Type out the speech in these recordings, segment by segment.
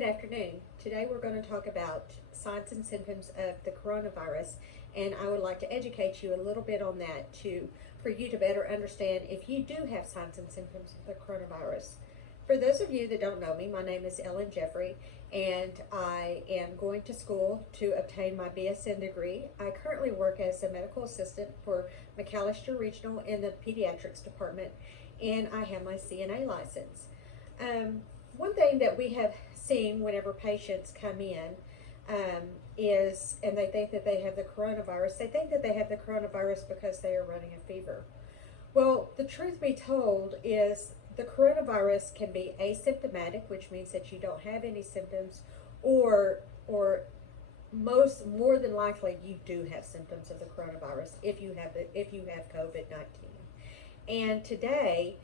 Good afternoon. Today we're going to talk about signs and symptoms of the coronavirus, and I would like to educate you a little bit on that for you to better understand if you do have signs and symptoms of the coronavirus. For those of you that don't know me, my name is Ellen Jeffrey, and I am going to school to obtain my BSN degree. I currently work as a medical assistant for McAllister Regional in the pediatrics department, and I have my CNA license. One thing that we have seen whenever patients come in is, and they think that they have the coronavirus, they think that they have the coronavirus because they are running a fever. Well, the truth be told is the coronavirus can be asymptomatic, which means that you don't have any symptoms, or more than likely you do have symptoms of the coronavirus if you have COVID-19. And today,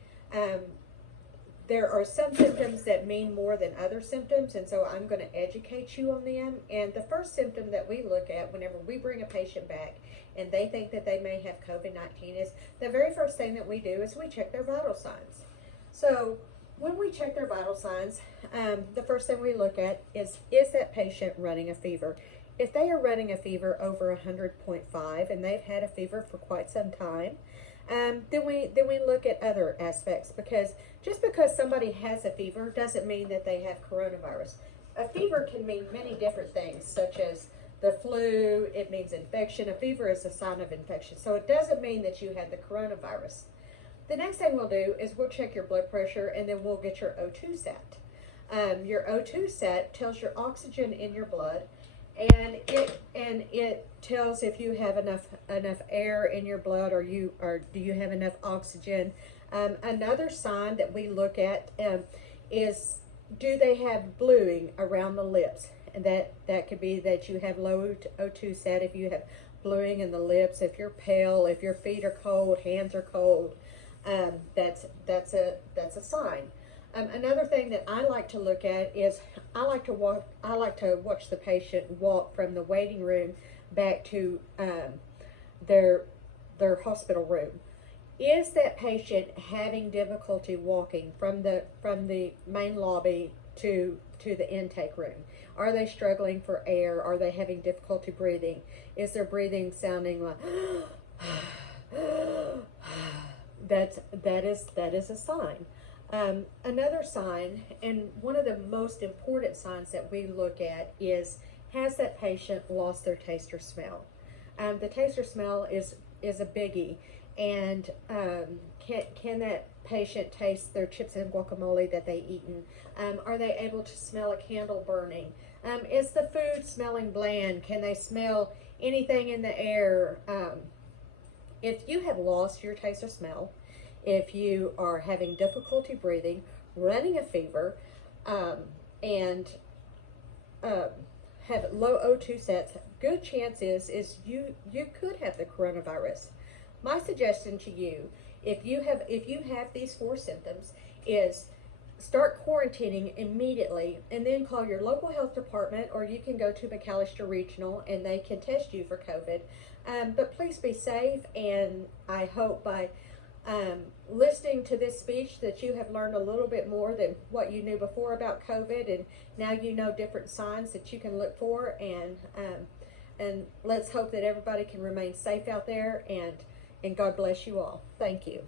there are some symptoms that mean more than other symptoms, and so I'm going to educate you on them. And the first symptom that we look at whenever we bring a patient back and they think that they may have COVID-19 is the very first thing that we do is we check their vital signs. So when we check their vital signs, the first thing we look at is that patient running a fever? If they are running a fever over 100.5 and they've had a fever for quite some time, then we look at other aspects, because just because somebody has a fever doesn't mean that they have coronavirus. A fever can mean many different things, such as the flu. It means infection. A fever is a sign of infection, so it doesn't mean that you had the coronavirus. The next thing we'll do is we'll check your blood pressure, and then we'll get your O2 set. Your O2 set tells your oxygen in your blood, and it tells if you have enough air in your blood, or do you have enough oxygen. Another sign that we look at is, do they have bluing around the lips? And that could be that you have low O2 set. If you have bluing in the lips, if you're pale, if your feet are cold, hands are cold, that's a sign. Another thing that I like to look at is I like to watch the patient walk from the waiting room back to their hospital room. Is that patient having difficulty walking from the main lobby to the intake room? Are they struggling for air? Are they having difficulty breathing? Is their breathing sounding like that is a sign. Another sign, and one of the most important signs that we look at, is, has that patient lost their taste or smell? The taste or smell is a biggie, and can that patient taste their chips and guacamole that they eaten? Are they able to smell a candle burning? Is the food smelling bland? Can they smell anything in the air? If you have lost your taste or smell, if you are having difficulty breathing, running a fever, and have low O2 sets, good chance is you could have the coronavirus. My suggestion to you, if you have these 4 symptoms, is start quarantining immediately, and then call your local health department, or you can go to McAllister Regional and they can test you for COVID. But please be safe, and I hope by listening to this speech that you have learned a little bit more than what you knew before about COVID, and now you know different signs that you can look for, and let's hope that everybody can remain safe out there, and God bless you all. Thank you.